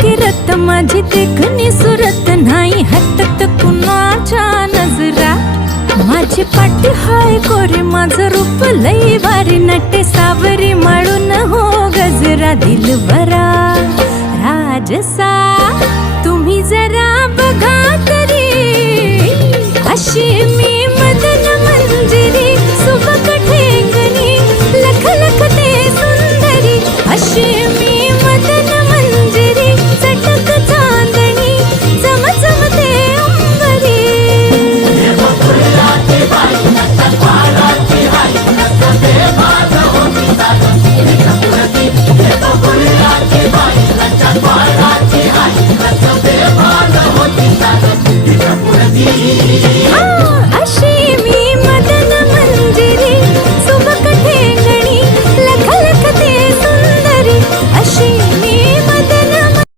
किरत माझी देखणी सुरत नाही हटत कुणाच्या नजरा माझी पाटी हाय कोरी माझं रूप लई भारी नटे सावरी माळून हो गजरा दिलबरा राजसा